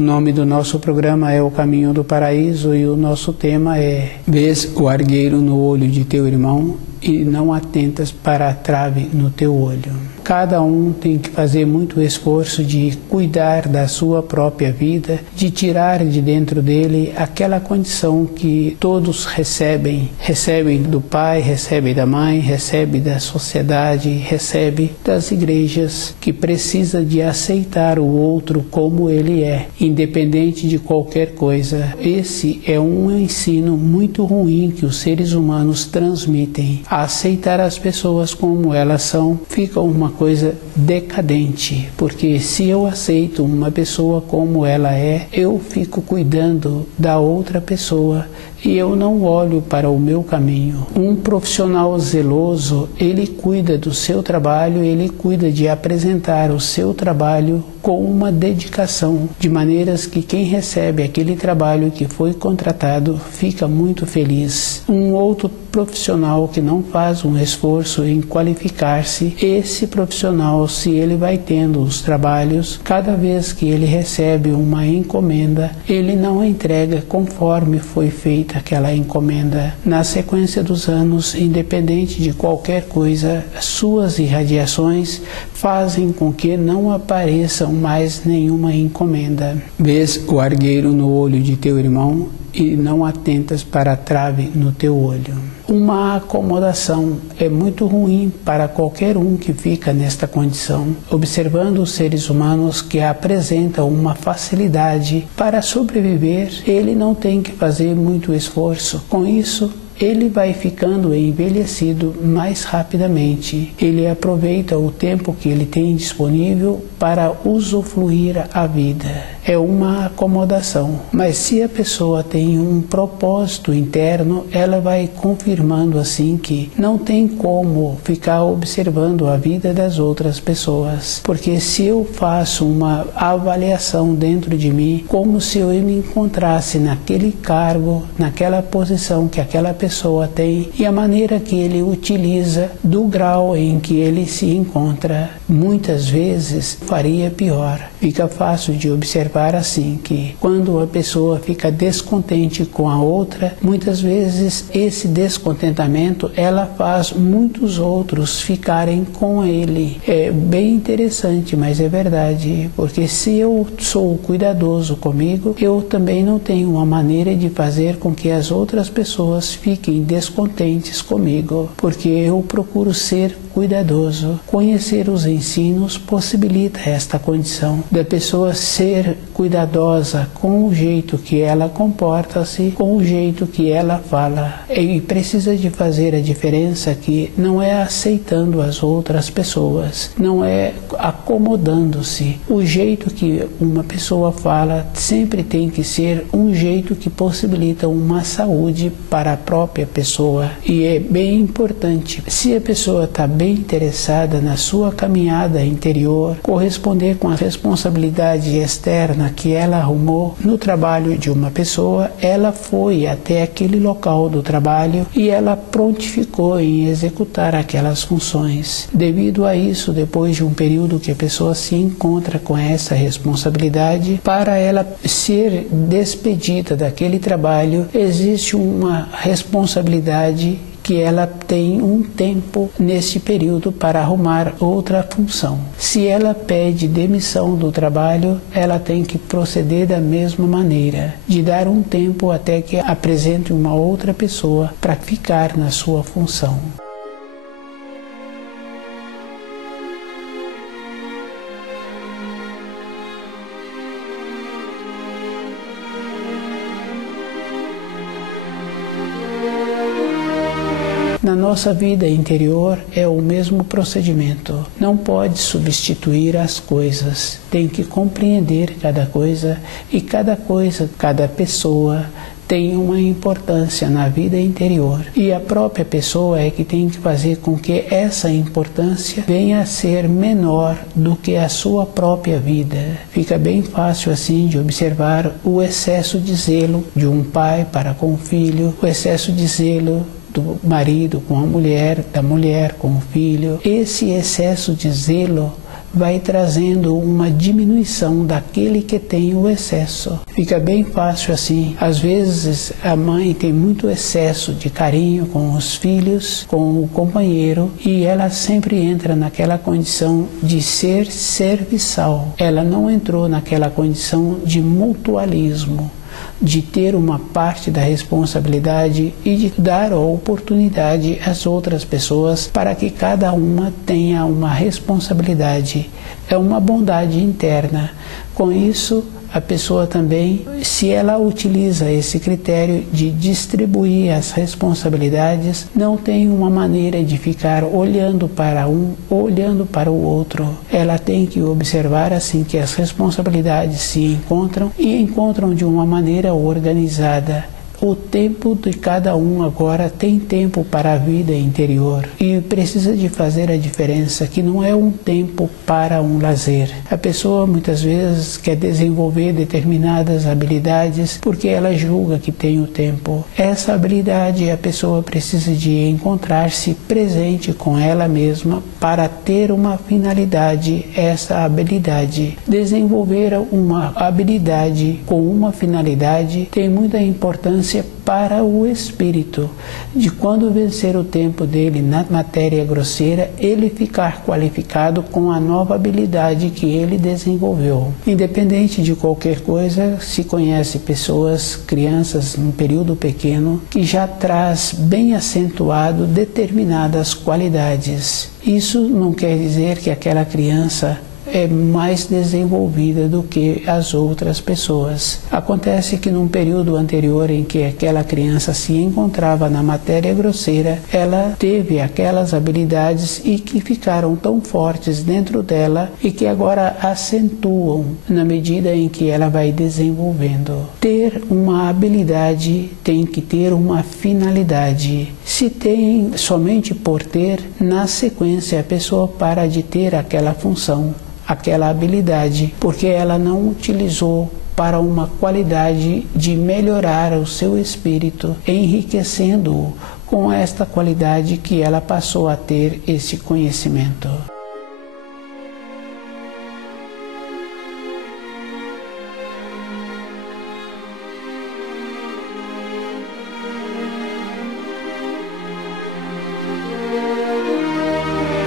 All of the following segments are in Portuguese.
O nome do nosso programa é O Caminho do Paraíso e o nosso tema é: vês o argueiro no olho de teu irmão e não atentas para a trave no teu olho. Cada um tem que fazer muito esforço de cuidar da sua própria vida, de tirar de dentro dele aquela condição que todos recebem do pai, recebem da mãe, recebem da sociedade, recebem das igrejas, que precisa de aceitar o outro como ele é, independente de qualquer coisa. Esse é um ensino muito ruim que os seres humanos transmitem. Aceitar as pessoas como elas são fica uma coisa decadente, porque se eu aceito uma pessoa como ela é, eu fico cuidando da outra pessoa e eu não olho para o meu caminho. Um profissional zeloso, ele cuida do seu trabalho, ele cuida de apresentar o seu trabalho com uma dedicação, de maneiras que quem recebe aquele trabalho que foi contratado fica muito feliz. Um outro profissional que não faz um esforço em qualificar-se, esse profissional, se ele vai tendo os trabalhos, cada vez que ele recebe uma encomenda, ele não entrega conforme foi feita aquela encomenda. Na sequência dos anos, independente de qualquer coisa, suas irradiações fazem com que não apareçam mais nenhuma encomenda. Vês o argueiro no olho de teu irmão e não atentas para a trave no teu olho. Uma acomodação é muito ruim para qualquer um que fica nesta condição, observando os seres humanos que apresentam uma facilidade para sobreviver. Ele não tem que fazer muito esforço. Com isso, ele vai ficando envelhecido mais rapidamente. Ele aproveita o tempo que ele tem disponível para usufruir a vida. É uma acomodação. Mas se a pessoa tem um propósito interno, ela vai confirmando assim que não tem como ficar observando a vida das outras pessoas. Porque se eu faço uma avaliação dentro de mim, como se eu me encontrasse naquele cargo, naquela posição que aquela pessoa tem e a maneira que ele utiliza do grau em que ele se encontra, muitas vezes faria pior. Fica fácil de observar assim que quando a pessoa fica descontente com a outra, muitas vezes esse descontentamento ela faz muitos outros ficarem com ele. É bem interessante, mas é verdade, porque se eu sou cuidadoso comigo, eu também não tenho uma maneira de fazer com que as outras pessoas fiquem descontentes comigo, porque eu procuro ser cuidadoso. Conhecer os ensinos possibilita esta condição da pessoa ser cuidadosa com o jeito que ela comporta-se, com o jeito que ela fala. E precisa de fazer a diferença que não é aceitando as outras pessoas, não é acomodando-se. O jeito que uma pessoa fala sempre tem que ser um jeito que possibilita uma saúde para a própria pessoa. E é bem importante, se a pessoa está bem interessada na sua caminhada interior, corresponder com a responsabilidade externa que ela arrumou no trabalho de uma pessoa, ela foi até aquele local do trabalho e ela prontificou em executar aquelas funções. Devido a isso, depois de um período que a pessoa se encontra com essa responsabilidade, para ela ser despedida daquele trabalho, existe uma responsabilidade que ela tem um tempo nesse período para arrumar outra função. Se ela pede demissão do trabalho, ela tem que proceder da mesma maneira, de dar um tempo até que apresente uma outra pessoa para ficar na sua função. Na nossa vida interior é o mesmo procedimento. Não pode substituir as coisas. Tem que compreender cada coisa e cada pessoa tem uma importância na vida interior. E a própria pessoa é que tem que fazer com que essa importância venha a ser menor do que a sua própria vida. Fica bem fácil assim de observar o excesso de zelo de um pai para com o filho, o excesso de zelo do marido com a mulher, da mulher com o filho. Esse excesso de zelo vai trazendo uma diminuição daquele que tem o excesso. Fica bem fácil assim. Às vezes a mãe tem muito excesso de carinho com os filhos, com o companheiro, e ela sempre entra naquela condição de ser serviçal. Ela não entrou naquela condição de mutualismo, de ter uma parte da responsabilidade e de dar a oportunidade às outras pessoas para que cada uma tenha uma responsabilidade. É uma bondade interna. Com isso, a pessoa também, se ela utiliza esse critério de distribuir as responsabilidades, não tem uma maneira de ficar olhando para um, olhando para o outro. Ela tem que observar assim que as responsabilidades se encontram e encontram de uma maneira organizada. O tempo de cada um agora tem tempo para a vida interior e precisa de fazer a diferença, que não é um tempo para um lazer. A pessoa muitas vezes quer desenvolver determinadas habilidades porque ela julga que tem o tempo. Essa habilidade a pessoa precisa de encontrar-se presente com ela mesma para ter uma finalidade, essa habilidade. Desenvolver uma habilidade com uma finalidade tem muita importância para o espírito, de quando vencer o tempo dele na matéria grosseira, ele ficar qualificado com a nova habilidade que ele desenvolveu. Independente de qualquer coisa, se conhece pessoas, crianças, num período pequeno, que já traz bem acentuado determinadas qualidades. Isso não quer dizer que aquela criança é mais desenvolvida do que as outras pessoas. Acontece que num período anterior em que aquela criança se encontrava na matéria grosseira, ela teve aquelas habilidades e que ficaram tão fortes dentro dela e que agora acentuam na medida em que ela vai desenvolvendo. Ter uma habilidade tem que ter uma finalidade. Se tem somente por ter, na sequência a pessoa para de ter aquela função, aquela habilidade, porque ela não utilizou para uma qualidade de melhorar o seu espírito, enriquecendo-o com esta qualidade que ela passou a ter esse conhecimento.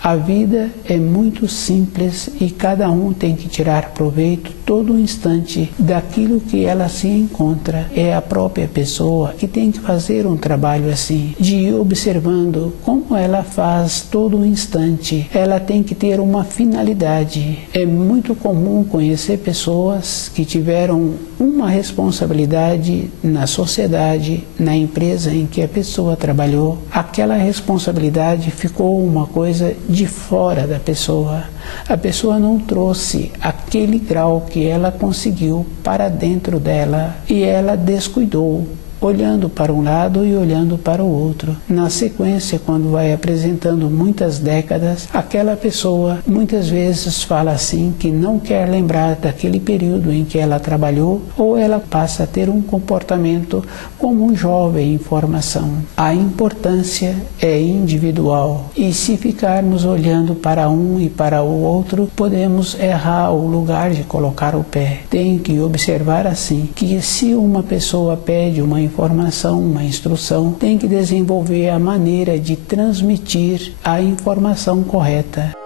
A vida é muito simples e cada um tem que tirar proveito todo instante daquilo que ela se encontra. É a própria pessoa que tem que fazer um trabalho assim, de ir observando como ela faz todo instante. Ela tem que ter uma finalidade. É muito comum conhecer pessoas que tiveram uma responsabilidade na sociedade, na empresa em que a pessoa trabalhou. Aquela responsabilidade ficou uma coisa de fora da pessoa. A pessoa não trouxe aquele grau que ela conseguiu para dentro dela e ela descuidou, olhando para um lado e olhando para o outro. Na sequência, quando vai apresentando muitas décadas, aquela pessoa muitas vezes fala assim que não quer lembrar daquele período em que ela trabalhou, ou ela passa a ter um comportamento como um jovem em formação. A importância é individual e se ficarmos olhando para um e para o outro, podemos errar o lugar de colocar o pé. Tem que observar assim que se uma pessoa pede uma informação, uma instrução, tem que desenvolver a maneira de transmitir a informação correta.